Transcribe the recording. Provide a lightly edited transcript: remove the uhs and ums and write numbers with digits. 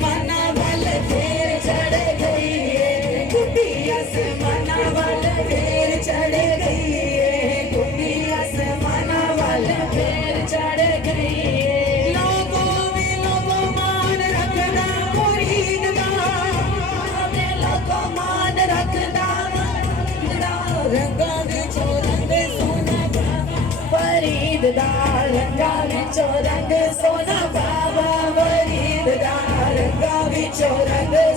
आसमाना वाल फिर चढ़ गई है, गुड्डी आसमाना वाल फिर चढ़ गई है, गुड्डी आसमाना वाल फिर चढ़ गई है। लोगों में लोगों मान रखना मुरीद का, लोगों मान रखना रंगा विचों रंग सोना बाबा फरीद दा, रंगा विचों रंग सोना बाबा फरीद दा, रंगा विचों रंग